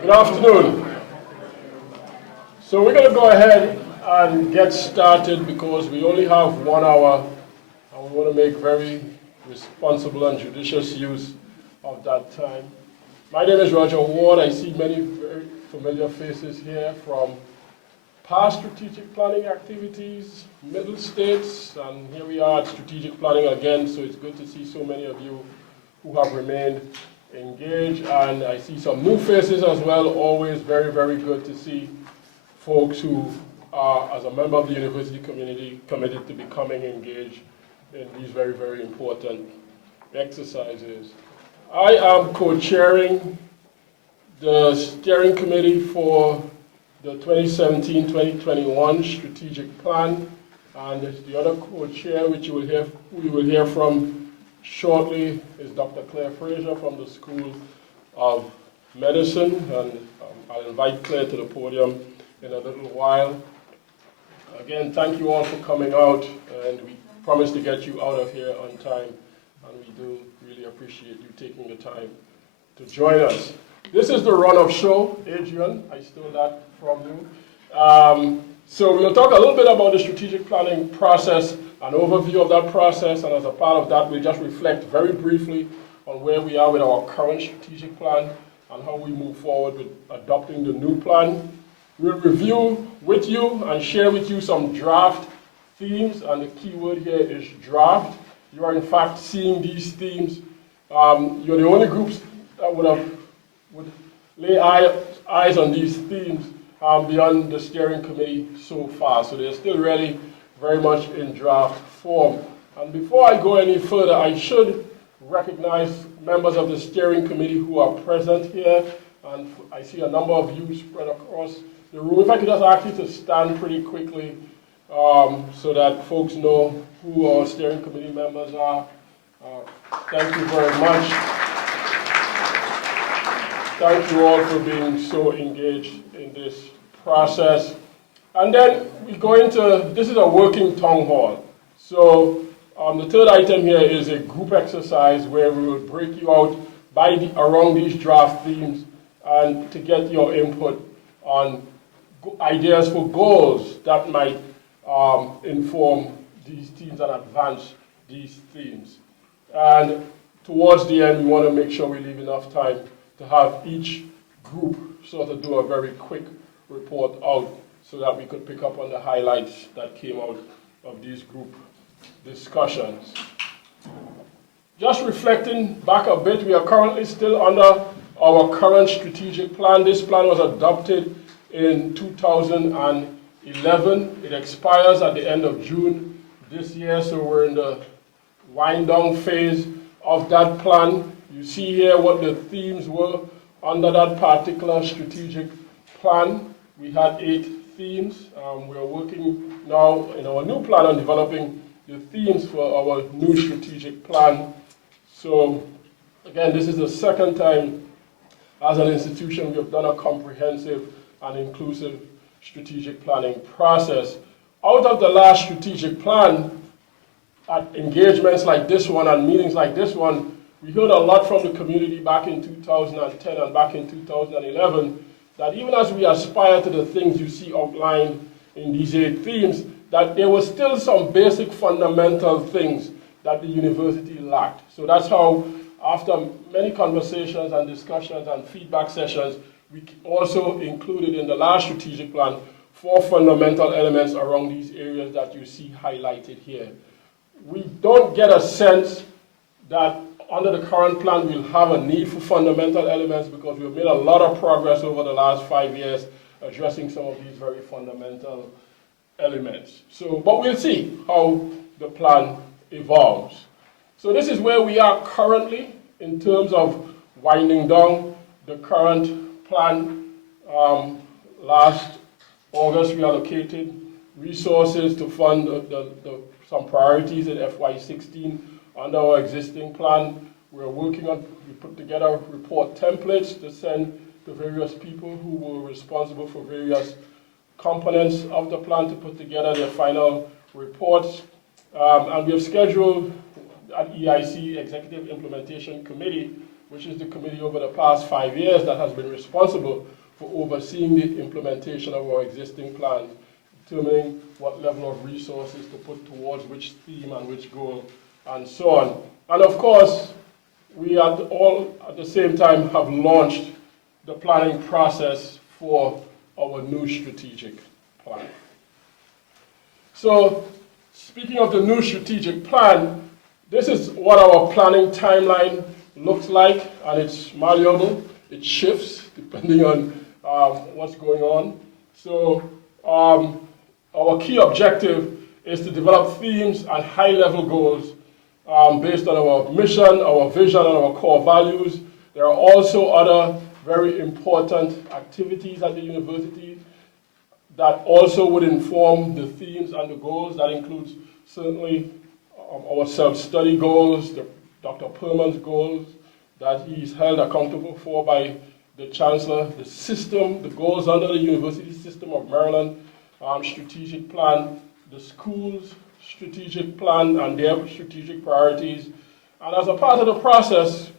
Good afternoon. So we're going to go ahead and get started because we only have 1 hour and we want to make very responsible and judicious use of that time. My name is Roger Ward. I see many very familiar faces here from past strategic planning activities, middle states, and here we are at strategic planning again, so it's good to see so many of you who have remained engaged, and I see some new faces as well. Always very, very good to see folks who are, as a member of the university community, committed to becoming engaged in these very, very important exercises. I am co-chairing the steering committee for the 2017-2021 strategic plan, and the other co-chair, which you will hear from shortly, is Dr. Claire Fraser from the School of Medicine, and I'll invite Claire to the podium in a little while. Again, thank you all for coming out, and we promise to get you out of here on time, and we do really appreciate you taking the time to join us. This is the run-of show. Adrian, I stole that from you. So we'll talk a little bit about the strategic planning process, an overview of that process, and as a part of that, we'll just reflect very briefly on where we are with our current strategic plan and how we move forward with adopting the new plan. We'll review with you and share with you some draft themes, and the key word here is draft. You are in fact seeing these themes. You're the only groups that would lay eyes on these themes beyond the steering committee so far. So they're still really very much in draft form. And before I go any further, I should recognize members of the steering committee who are present here. And I see a number of you spread across the room. If I could just ask you to stand pretty quickly so that folks know who our steering committee members are. Thank you very much. Thank you all for being so engaged in this process. And then we go into, this is a working town hall. So the third item here is a group exercise where we will break you out around these draft themes and to get your input on ideas for goals that might inform these themes and advance these themes. And towards the end, we want to make sure we leave enough time to have each group sort of do a very quick report out so that we could pick up on the highlights that came out of these group discussions. Just reflecting back a bit, we are currently still under our current strategic plan. This plan was adopted in 2011. It expires at the end of June this year, so we're in the wind down phase of that plan. You see here what the themes were under that particular strategic plan. We had 8 themes. We are working now in our new plan on developing the themes for our new strategic plan. So again, this is the second time as an institution we have done a comprehensive and inclusive strategic planning process. Out of the last strategic plan, at engagements like this one and meetings like this one, we heard a lot from the community back in 2010 and back in 2011 that even as we aspire to the things you see outlined in these 8 themes, that there were still some basic fundamental things that the university lacked. So that's how, after many conversations and discussions and feedback sessions, we also included in the last strategic plan 4 fundamental elements around these areas that you see highlighted here. We don't get a sense that under the current plan we'll have a need for fundamental elements because we've made a lot of progress over the last 5 years addressing some of these very fundamental elements. So, but we'll see how the plan evolves. So this is where we are currently in terms of winding down the current plan. Last August we allocated resources to fund some priorities in FY16 under our existing plan. We put together report templates to send to various people who were responsible for various components of the plan to put together their final reports. And we have scheduled an EIC, Executive Implementation Committee, which is the committee over the past 5 years that has been responsible for overseeing the implementation of our existing plans, determining what level of resources to put towards which theme and which goal, and so on. And of course, we all at the same time have launched the planning process for our new strategic plan. So, speaking of the new strategic plan, this is what our planning timeline looks like, and it's malleable. It shifts depending on what's going on. So, our key objective is to develop themes and high-level goals based on our mission, our vision, and our core values. There are also other very important activities at the university that also would inform the themes and the goals. That includes certainly our self-study goals, Dr. Perman's goals that he's held accountable for by the Chancellor, the system, the goals under the University System of Maryland strategic plan, the school's strategic plan and their strategic priorities. And as a part of the process,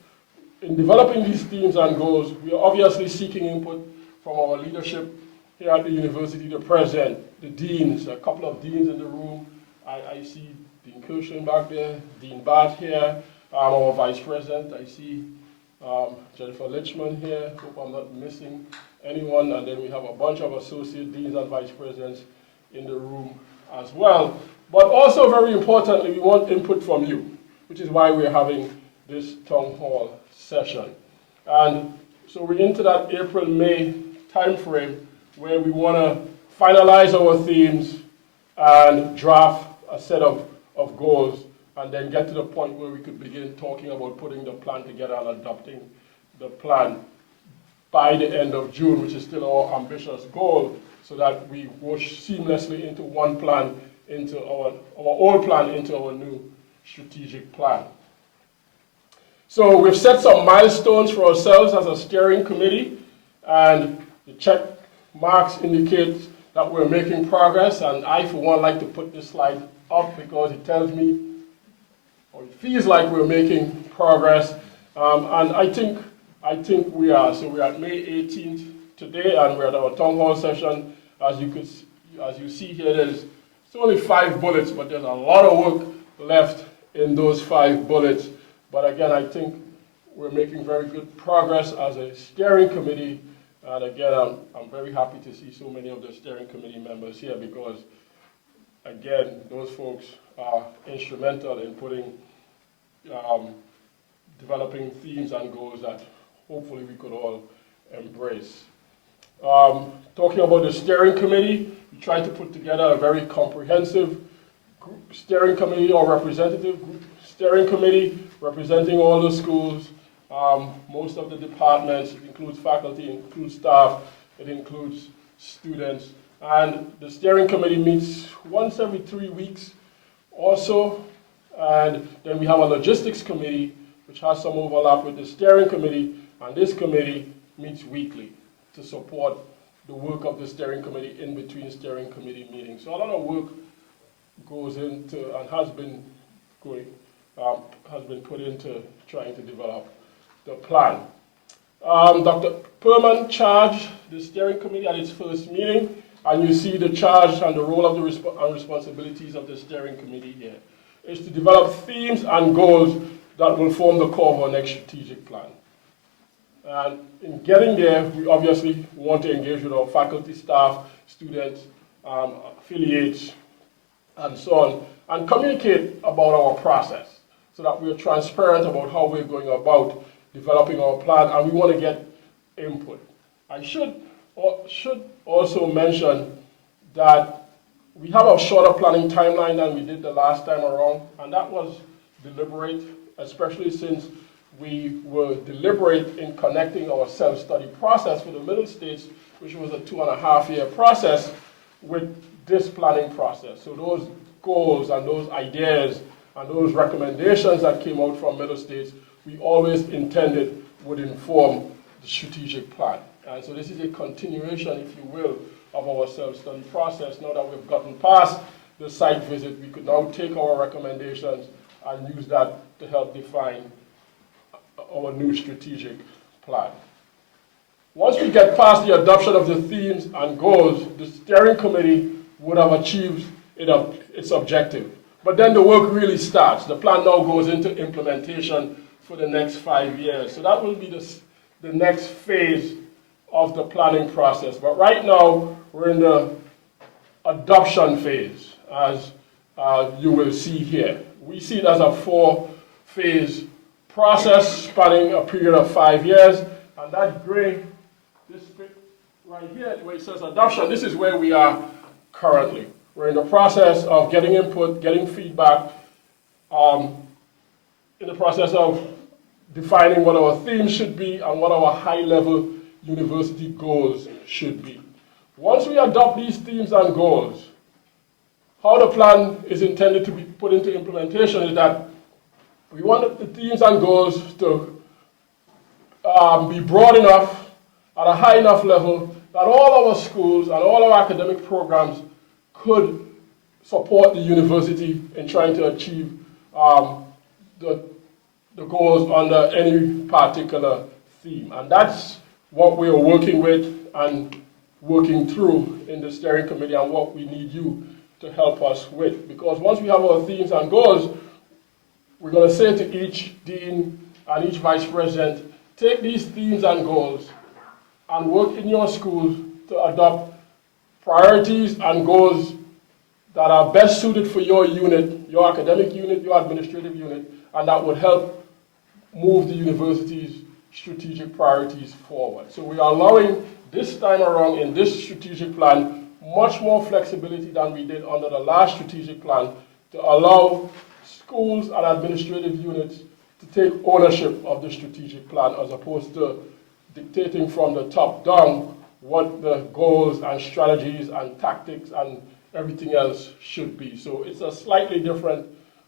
in developing these themes and goals, we are obviously seeking input from our leadership here at the university, the president, the deans, a couple of deans in the room. I see Dean Kirshen back there, Dean Barth here, our vice president. I see Jennifer Lichman here. Hope I'm not missing anyone. And then we have a bunch of associate deans and vice presidents in the room as well. But also, very importantly, we want input from you, which is why we're having this town hall session. And so we're into that April-May timeframe where we want to finalize our themes and draft a set of goals, and then get to the point where we could begin talking about putting the plan together and adopting the plan by the end of June, which is still our ambitious goal, so that we wash seamlessly into one plan, into our old plan, into our new strategic plan. So we've set some milestones for ourselves as a steering committee, and the check marks indicate that we're making progress, and I, for one, like to put this slide up because it tells me, or it feels like we're making progress, and I think we are. So we're at May 18th today, and we're at our town hall session. As you see here, it's only 5 bullets, but there's a lot of work left in those 5 bullets. But again, I think we're making very good progress as a steering committee. And again, I'm very happy to see so many of the steering committee members here because, again, those folks are instrumental in developing themes and goals that hopefully we could all embrace. Talking about the steering committee, we tried to put together a very comprehensive steering committee or representative group steering committee representing all the schools, most of the departments. It includes faculty, it includes staff, it includes students. And the steering committee meets once every 3 weeks or so. And then we have a logistics committee, which has some overlap with the steering committee. And this committee meets weekly to support the work of the steering committee in between steering committee meetings. So a lot of work goes into and has been put into trying to develop the plan. Dr. Perman charged the steering committee at its first meeting, and you see the charge and the role of the responsibilities of the steering committee here. Is to develop themes and goals that will form the core of our next strategic plan. And in getting there, we obviously want to engage with our faculty, staff, students, affiliates, and so on, and communicate about our process so that we're transparent about how we're going about developing our plan, and we want to get input. I should also mention that we have a shorter planning timeline than we did the last time around, and that was deliberate, especially since we were deliberate in connecting our self-study process for the middle stage, which was a 2.5-year process, with this planning process. So those goals and those ideas and those recommendations that came out from middle states, we always intended would inform the strategic plan. And so this is a continuation, if you will, of our self-study process. Now that we've gotten past the site visit, we could now take our recommendations and use that to help define our new strategic plan. Once we get past the adoption of the themes and goals, the steering committee would have achieved its objective. But then the work really starts. The plan now goes into implementation for the next 5 years. So that will be the next phase of the planning process. But right now, we're in the adoption phase, as you will see here. We see it as a 4-phase process spanning a period of 5 years. And that gray, this bit right here, where it says adoption, this is where we are currently. We're in the process of getting input, getting feedback, in the process of defining what our themes should be and what our high-level university goals should be. Once we adopt these themes and goals, how the plan is intended to be put into implementation is that we want the themes and goals to be broad enough, at a high enough level, that all our schools and all our academic programs could support the university in trying to achieve the goals under any particular theme. And that's what we are working with and working through in the steering committee, and what we need you to help us with. Because once we have our themes and goals, we're going to say to each dean and each vice president, take these themes and goals and work in your schools to adopt priorities and goals that are best suited for your unit, your academic unit, your administrative unit, and that would help move the university's strategic priorities forward. So we are allowing this time around in this strategic plan much more flexibility than we did under the last strategic plan to allow schools and administrative units to take ownership of the strategic plan as opposed to dictating from the top down what the goals and strategies and tactics and everything else should be. So it's a slightly different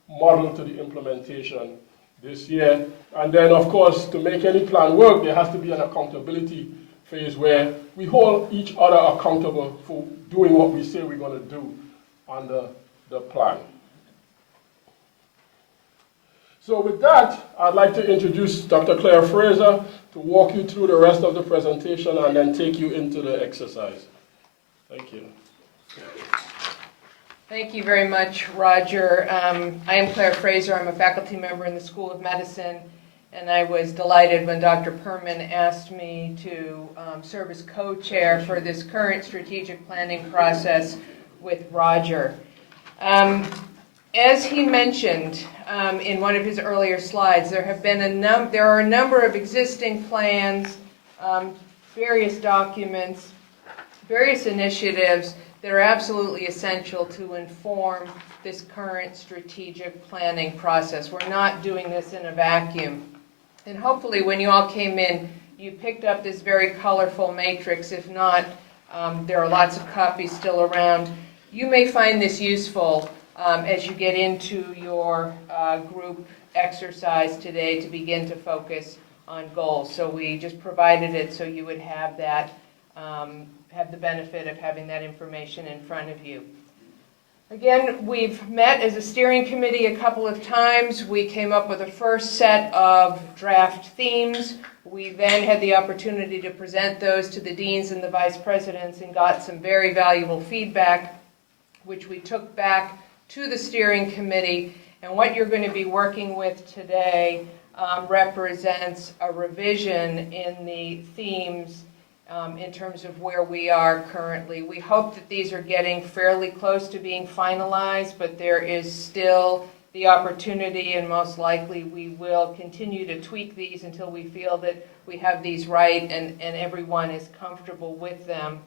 model to the implementation this year. And then, of course, to make any plan work, there has to be an accountability phase where we hold each other accountable for doing what we say we're going to do under the plan. So with that, I'd like to introduce Dr. Claire Fraser to walk you through the rest of the presentation and then take you into the exercise. Thank you. Thank you very much, Roger. I am Claire Fraser. I'm a faculty member in the School of Medicine, and I was delighted when Dr. Perman asked me to serve as co-chair for this current strategic planning process with Roger. As he mentioned in one of his earlier slides, there are a number of existing plans, various documents, various initiatives that are absolutely essential to inform this current strategic planning process. We're not doing this in a vacuum. And hopefully when you all came in, you picked up this very colorful matrix. If not, there are lots of copies still around. You may find this useful as you get into your group exercise today to begin to focus on goals. So we just provided it so you would have that, have the benefit of having that information in front of you. Again, we've met as a steering committee a couple of times. We came up with a first set of draft themes. We then had the opportunity to present those to the deans and the vice presidents and got some very valuable feedback, which we took back to the steering committee. And what you're going to be working with today represents a revision in the themes in terms of where we are currently. We hope that these are getting fairly close to being finalized, but there is still the opportunity, and most likely we will continue to tweak these until we feel that we have these right and everyone is comfortable with them.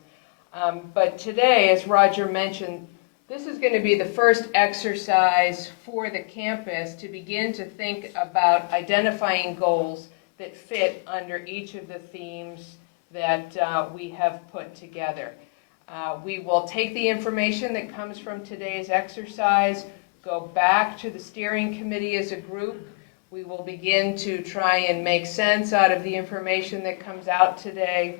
But today, as Roger mentioned, this is going to be the first exercise for the campus to begin to think about identifying goals that fit under each of the themes that we have put together. We will take the information that comes from today's exercise, go back to the steering committee as a group. We will begin to try and make sense out of the information that comes out today.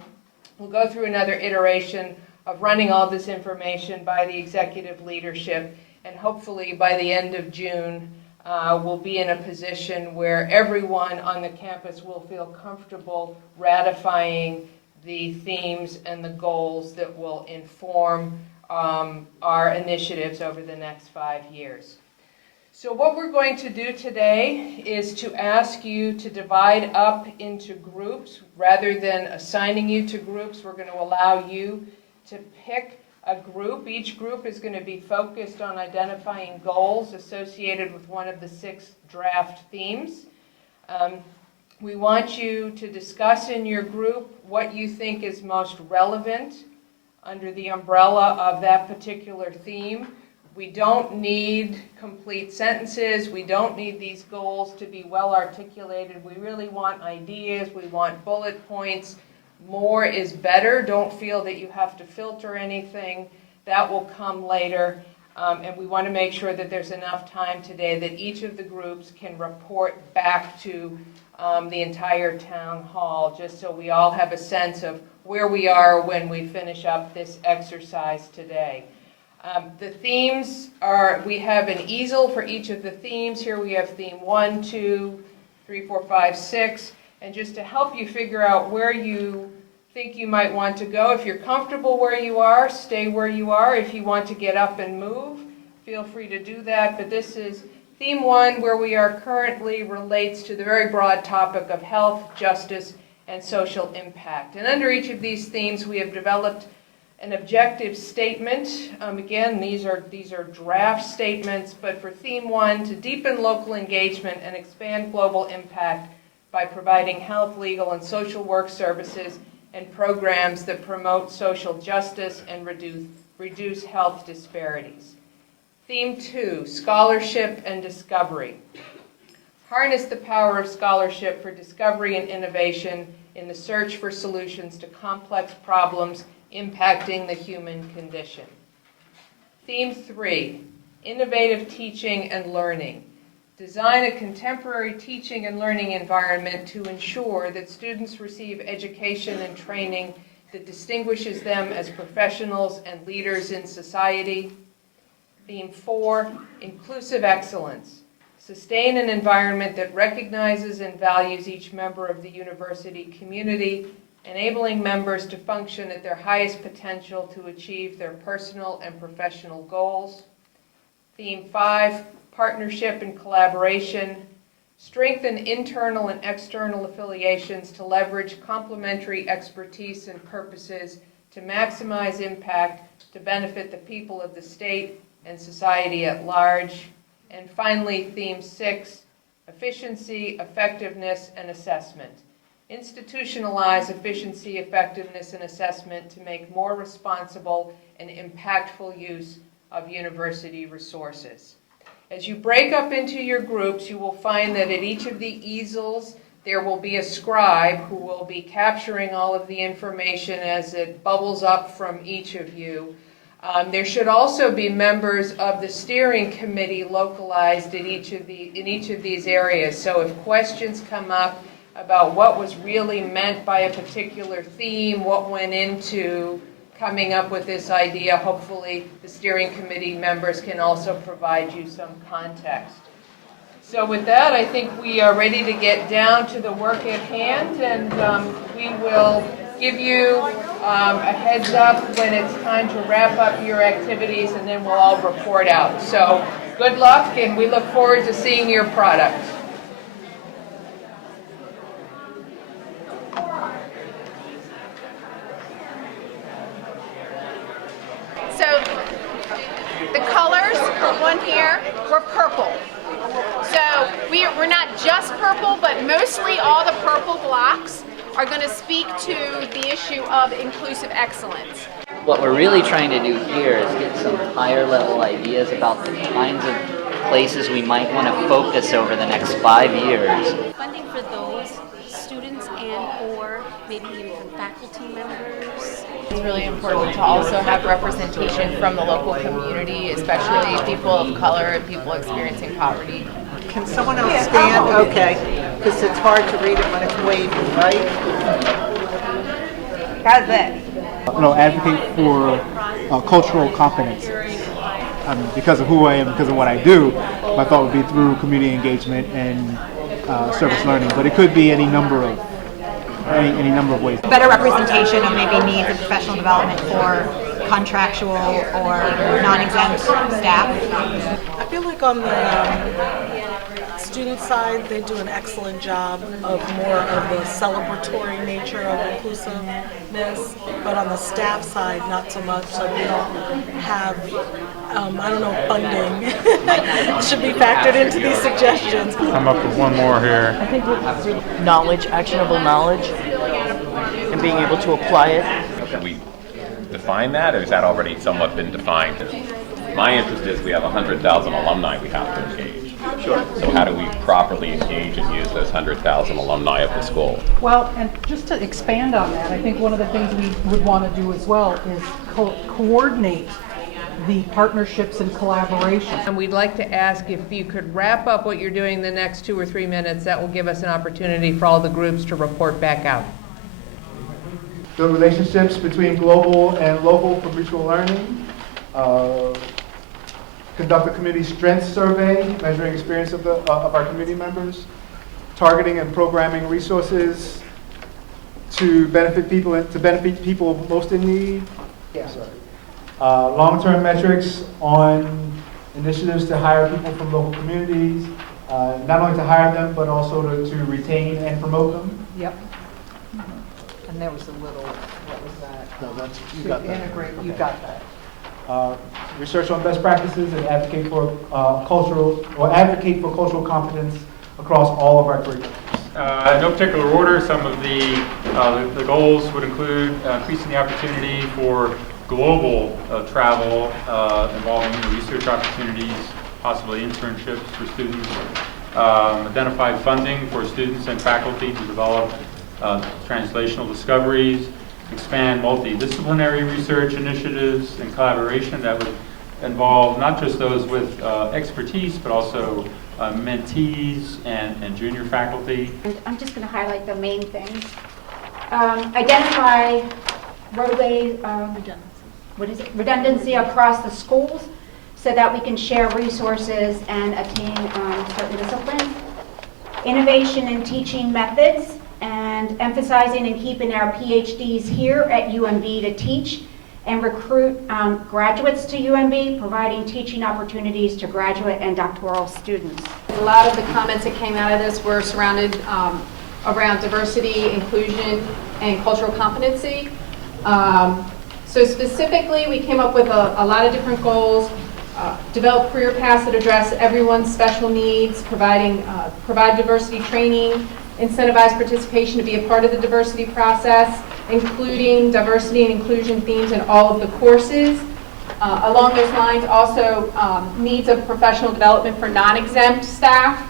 We'll go through another iteration of running all this information by the executive leadership, and hopefully by the end of June, will be in a position where everyone on the campus will feel comfortable ratifying the themes and the goals that will inform our initiatives over the next 5 years. So what we're going to do today is to ask you to divide up into groups. Rather than assigning you to groups, we're going to allow you to pick a group. Each group is going to be focused on identifying goals associated with one of the 6 draft themes. We want you to discuss in your group what you think is most relevant under the umbrella of that particular theme. We don't need complete sentences. We don't need these goals to be well articulated. We really want ideas. We want bullet points. More is better. Don't feel that you have to filter anything. That will come later. And we want to make sure that there's enough time today that each of the groups can report back to the entire town hall, just so we all have a sense of where we are when we finish up this exercise today. The themes are, we have an easel for each of the themes. Here we have theme 1, 2, 3, 4, 5, 6. And just to help you figure out where you think you might want to go, if you're comfortable where you are, stay where you are. If you want to get up and move, feel free to do that. But this is theme 1, where we are currently, relates to the very broad topic of health, justice, and social impact. And under each of these themes, we have developed an objective statement. Again, these are draft statements, but for theme 1, to deepen local engagement and expand global impact by providing health, legal, and social work services and programs that promote social justice and reduce health disparities. Theme 2, scholarship and discovery. Harness the power of scholarship for discovery and innovation in the search for solutions to complex problems impacting the human condition. Theme 3, innovative teaching and learning. Design a contemporary teaching and learning environment to ensure that students receive education and training that distinguishes them as professionals and leaders in society. Theme 4, inclusive excellence. Sustain an environment that recognizes and values each member of the university community, enabling members to function at their highest potential to achieve their personal and professional goals. Theme 5, partnership and collaboration. Strengthen internal and external affiliations to leverage complementary expertise and purposes to maximize impact to benefit the people of the state and society at large. And finally, theme 6, efficiency, effectiveness, and assessment. Institutionalize efficiency, effectiveness, and assessment to make more responsible and impactful use of university resources. As you break up into your groups, you will find that at each of the easels there will be a scribe who will be capturing all of the information as it bubbles up from each of you. There should also be members of the steering committee localized in each of these areas. So if questions come up about what was really meant by a particular theme, what went into coming up with this idea, hopefully the steering committee members can also provide you some context. So with that, I think we are ready to get down to the work at hand, and we will give you a heads up when it's time to wrap up your activities, and then we'll all report out. So good luck, and we look forward to seeing your product. So the colors for one here were purple. So we're not just purple, but mostly all the purple blocks are going to speak to the issue of inclusive excellence. What we're really trying to do here is get some higher level ideas about the kinds of places we might want to focus over the next 5 years. Funding for those students and or maybe even faculty members. It's really important to also have representation from the local community, especially people of color and people experiencing poverty. Can someone else stand? Okay, because it's hard to read it when it's waving, right? How's that? Advocate for cultural competence. because of who I am, because of what I do, my thought would be through community engagement and service learning. But it could be any number of ways. Better representation of maybe needs of professional development for contractual or non-exempt staff. I feel like on the student side, they do an excellent job of more of the celebratory nature of inclusiveness, but on the staff side, not so much. So we don't have, funding should be factored into these suggestions. I'm up with one more here. I think knowledge, actionable knowledge, and being able to apply it. Can we define that, or has that already somewhat been defined? My interest is we have 100,000 alumni we have to engage. Sure. So how do we properly engage and use those 100,000 alumni of the school? Well, and just to expand on that, I think one of the things we would want to do as well is coordinate the partnerships and collaboration. And we'd like to ask if you could wrap up what you're doing the next 2 or 3 minutes. That will give us an opportunity for all the groups to report back out. The relationships between global and local for mutual learning. Conduct a community strengths survey, measuring experience of our community members. Targeting and programming resources to benefit people most in need. Yeah. Long-term metrics on initiatives to hire people from local communities, not only to hire them, but also to retain and promote them. Yep. And there was a little, what was that? No, that's, you got that. Integrate, Okay. you got that. Research on best practices and advocate for cultural competence across all of our curriculums. In no particular order, some of the goals would include increasing the opportunity for global travel involving research opportunities, possibly internships for students, identify funding for students and faculty to develop translational discoveries, expand multidisciplinary research initiatives and collaboration that would involve not just those with expertise, but also mentees and junior faculty. I'm just going to highlight the main things. Identify roadway redundancy across the schools so that we can share resources and attain certain disciplines. Innovation in teaching methods, and emphasizing and keeping our PhDs here at UMB to teach and recruit graduates to UMB, providing teaching opportunities to graduate and doctoral students. A lot of the comments that came out of this were surrounded around diversity, inclusion, and cultural competency. So specifically, we came up with a lot of different goals. Develop career paths that address everyone's special needs, provide diversity training, incentivize participation to be a part of the diversity process, including diversity and inclusion themes in all of the courses. Along those lines, also needs of professional development for non-exempt staff.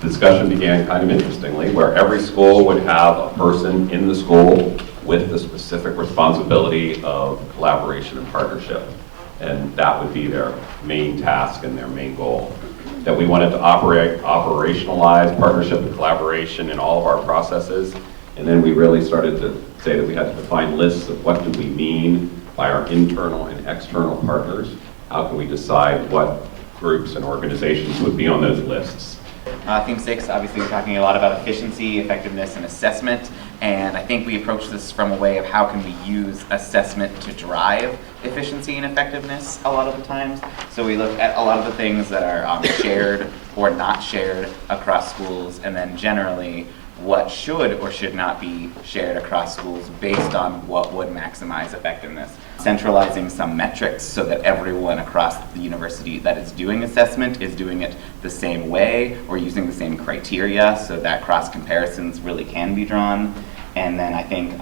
The discussion began kind of interestingly, where every school would have a person in the school with the specific responsibility of collaboration and partnership. And that would be their main task and their main goal. That we wanted to operationalize partnership and collaboration in all of our processes. And then we really started to say that we had to define lists of what do we mean by our internal and external partners. How can we decide what groups and organizations would be on those lists? Theme 6, obviously we're talking a lot about efficiency, effectiveness, and assessment. And I think we approach this from a way of how can we use assessment to drive efficiency and effectiveness a lot of the times. So we look at a lot of the things that are shared or not shared across schools, and then generally what should or should not be shared across schools based on what would maximize effectiveness. Centralizing some metrics so that everyone across the university that is doing assessment is doing it the same way or using the same criteria so that cross comparisons really can be drawn. And then I think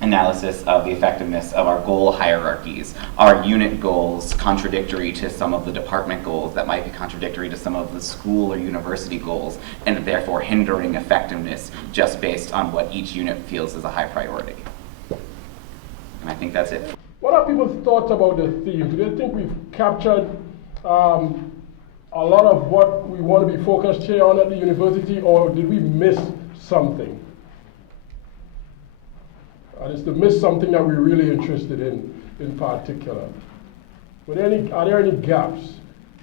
analysis of the effectiveness of our goal hierarchies. Are unit goals contradictory to some of the department goals that might be contradictory to some of the school or university goals, and therefore hindering effectiveness just based on what each unit feels is a high priority? And I think that's it. What are people's thoughts about the theme? Do they think we've captured a lot of what we want to be focused here on at the university, or did we miss something? And is to miss something that we're really interested in particular? Are there any gaps?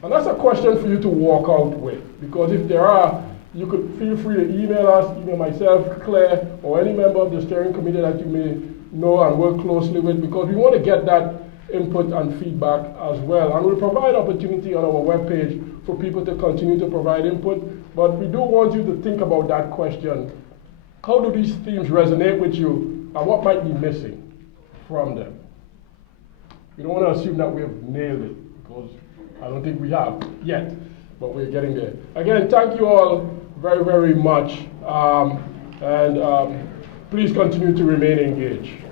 And that's a question for you to walk out with, because if there are, you could feel free to email us, email myself, Claire, or any member of the steering committee that you may know and work closely with, because we want to get that input and feedback as well. And we'll provide opportunity on our webpage for people to continue to provide input, but we do want you to think about that question. How do these themes resonate with you, and what might be missing from them? We don't want to assume that we have nailed it, because I don't think we have yet, but we're getting there. Again, thank you all very, very much, and please continue to remain engaged.